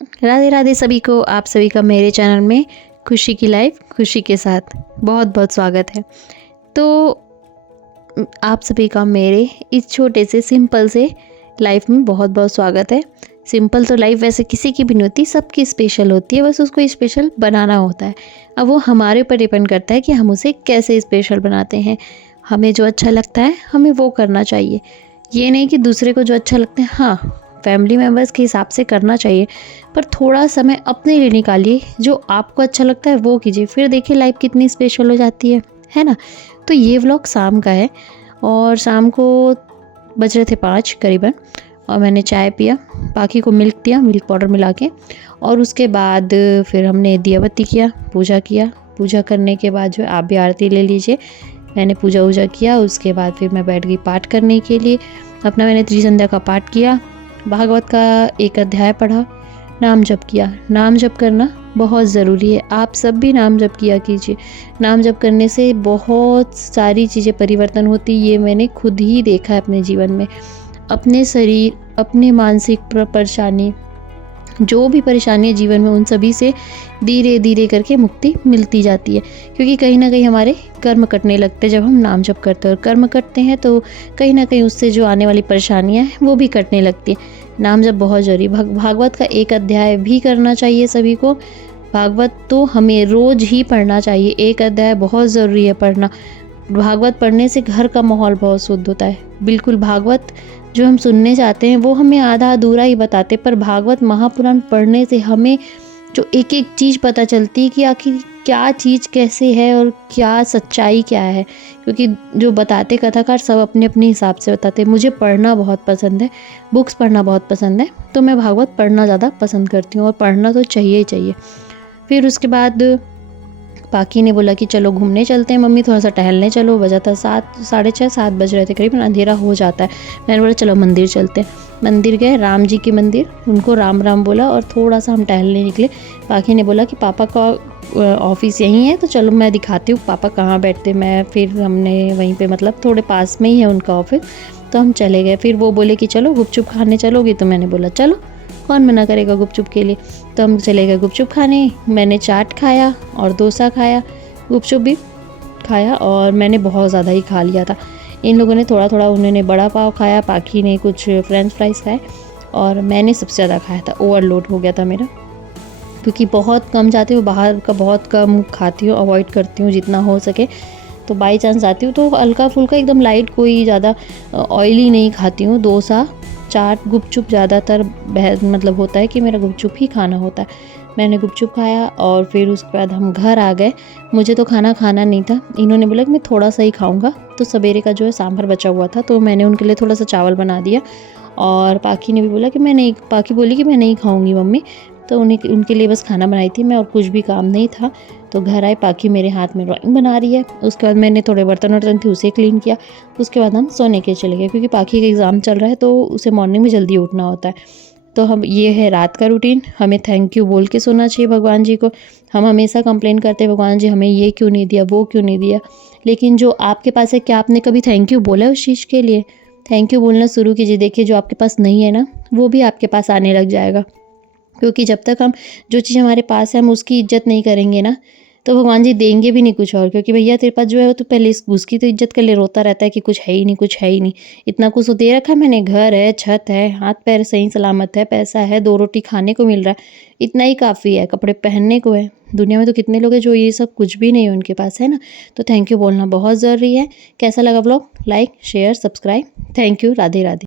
राधे राधे सभी को, आप सभी का मेरे चैनल में खुशी की लाइफ खुशी के साथ बहुत बहुत स्वागत है। तो आप सभी का मेरे इस छोटे से सिंपल से लाइफ में बहुत बहुत स्वागत है। सिंपल तो लाइफ वैसे किसी की भी नहीं होती, सबकी स्पेशल होती है, बस उसको स्पेशल बनाना होता है। अब वो हमारे ऊपर डिपेंड करता है कि हम उसे कैसे स्पेशल बनाते हैं। हमें जो अच्छा लगता है हमें वो करना चाहिए, ये नहीं कि दूसरे को जो अच्छा लगता है, हाँ फैमिली मेम्बर्स के हिसाब से करना चाहिए, पर थोड़ा समय अपने लिए निकालिए, जो आपको अच्छा लगता है वो कीजिए, फिर देखिए लाइफ कितनी स्पेशल हो जाती है ना। तो ये व्लॉग शाम का है और शाम को बज रहे थे 5 करीबन, और मैंने चाय पिया, बाकी को मिल्क दिया, मिल्क पाउडर मिला के, और उसके बाद फिर हमने दिया बत्ती किया, पूजा किया। पूजा करने के बाद जो आप भी आरती ले लीजिए। मैंने पूजा वूजा किया, उसके बाद फिर मैं बैठ गई पाठ करने के लिए अपना। मैंने त्रिसंध्या का पाठ किया, भागवत का एक अध्याय पढ़ा, नाम जप किया। नाम जप करना बहुत ज़रूरी है, आप सब भी नाम जप किया कीजिए। नाम जप करने से बहुत सारी चीज़ें परिवर्तन होती, ये मैंने खुद ही देखा है अपने जीवन में। अपने शरीर, अपने मानसिक परेशानी, जो भी परेशानी है जीवन में, उन सभी से धीरे धीरे करके मुक्ति मिलती जाती है, क्योंकि कहीं ना कहीं हमारे कर्म कटने लगते हैं जब हम नाम जप करते हैं, और कर्म कटते हैं तो कहीं ना कहीं उससे जो आने वाली परेशानियां हैं वो भी कटने लगती है। नाम जप बहुत जरूरी। भागवत का एक अध्याय भी करना चाहिए सभी को। भागवत तो हमें रोज ही पढ़ना चाहिए, एक अध्याय बहुत ज़रूरी है पढ़ना। भागवत पढ़ने से घर का माहौल बहुत शुद्ध होता है। बिल्कुल, भागवत जो हम सुनने जाते हैं वो हमें आधा अधूरा ही बताते, पर भागवत महापुराण पढ़ने से हमें जो एक एक चीज़ पता चलती है कि आखिर क्या चीज़ कैसे है और क्या सच्चाई क्या है, क्योंकि जो बताते कथाकार सब अपने अपने हिसाब से बताते हैं। मुझे पढ़ना बहुत पसंद है, बुक्स पढ़ना बहुत पसंद है, तो मैं भागवत पढ़ना ज़्यादा पसंद करती हूँ, और पढ़ना तो चाहिए ही चाहिए। फिर उसके बाद पाकी ने बोला कि चलो घूमने चलते हैं मम्मी, थोड़ा सा टहलने चलो। बजा था 7, साढ़े 6, 7 बज रहे थे करीबन, अंधेरा हो जाता है। मैंने बोला चलो मंदिर चलते हैं। मंदिर गए, राम जी के मंदिर, उनको राम राम बोला और थोड़ा सा हम टहलने निकले। पाकी ने बोला कि पापा का ऑफिस यहीं है, तो चलो मैं दिखाती हूँ पापा कहाँ बैठते। मैं फिर हमने वहीं पे, मतलब थोड़े पास में ही है उनका ऑफिस, तो हम चले गए। फिर वो बोले कि चलो गुपचुप खाने चलोगी, तो मैंने बोला चलो, कौन मना करेगा गुपचुप के लिए। तो हम चले गए गुपचुप खाने। मैंने चाट खाया और डोसा खाया, गुपचुप भी खाया, और मैंने बहुत ज़्यादा ही खा लिया था। इन लोगों ने थोड़ा थोड़ा, उन्होंने बड़ा पाव खाया, पाखी ने कुछ फ्रेंच फ्राइज़ खाए, और मैंने सबसे ज़्यादा खाया था। ओवरलोड हो गया था मेरा, क्योंकि बहुत कम जाती हूँ बाहर का, बहुत कम खाती हूँ, अवॉइड करती हूँ जितना हो सके। तो बाई चांस जाती हूँ तो हल्का फुल्का एकदम लाइट, कोई ज़्यादा ऑयली नहीं खाती हूँ। डोसा, चाट, गुपचुप ज़्यादातर मतलब होता है कि मेरा गुपचुप ही खाना होता है। मैंने गुपचुप खाया और फिर उसके बाद हम घर आ गए। मुझे तो खाना खाना नहीं था, इन्होंने बोला कि मैं थोड़ा सा ही खाऊंगा, तो सवेरे का जो है सांभर बचा हुआ था, तो मैंने उनके लिए थोड़ा सा चावल बना दिया। और पाखी ने भी बोला कि मैं नहीं, पाखी बोली कि मैं नहीं खाऊंगी मम्मी, तो उनके लिए बस खाना बनाई थी मैं, और कुछ भी काम नहीं था। तो घर आए, पाखी मेरे हाथ में ड्राइंग बना रही है। उसके बाद मैंने थोड़े बर्तन वर्तन थे उसे क्लीन किया। उसके बाद हम सोने के चले गए, क्योंकि पाखी का एग्ज़ाम चल रहा है तो उसे मॉर्निंग में जल्दी उठना होता है। तो हम, ये है रात का रूटीन। हमें थैंक यू बोल के सोना चाहिए भगवान जी को। हम हमेशा कंप्लेन करते हैं, भगवान जी हमें ये क्यों नहीं दिया, वो क्यों नहीं दिया, लेकिन जो आपके पास है, क्या आपने कभी थैंक यू बोला है उस चीज़ के लिए? थैंक यू बोलना शुरू कीजिए। देखिए जो आपके पास नहीं है ना, वो भी आपके पास आने लग जाएगा। क्योंकि जब तक हम, जो चीज़ हमारे पास है, हम उसकी इज्जत नहीं करेंगे ना, तो भगवान जी देंगे भी नहीं कुछ और। क्योंकि भैया तेरे पास जो है वो तो पहले उसकी तो इज्जत कर ले, रोता रहता है कि कुछ है ही नहीं, कुछ है ही नहीं। इतना कुछ तो दे रखा है मैंने, घर है, छत है, हाथ पैर सही सलामत है, पैसा है, 2 रोटी खाने को मिल रहा है, इतना ही काफ़ी है, कपड़े पहनने को है। दुनिया में तो कितने लोग हैं जो ये सब कुछ भी नहीं है उनके पास, है ना। तो थैंक यू बोलना बहुत ज़रूरी है। कैसा लगा vlog? Like, share, subscribe. Thank you. Radhe Radhe.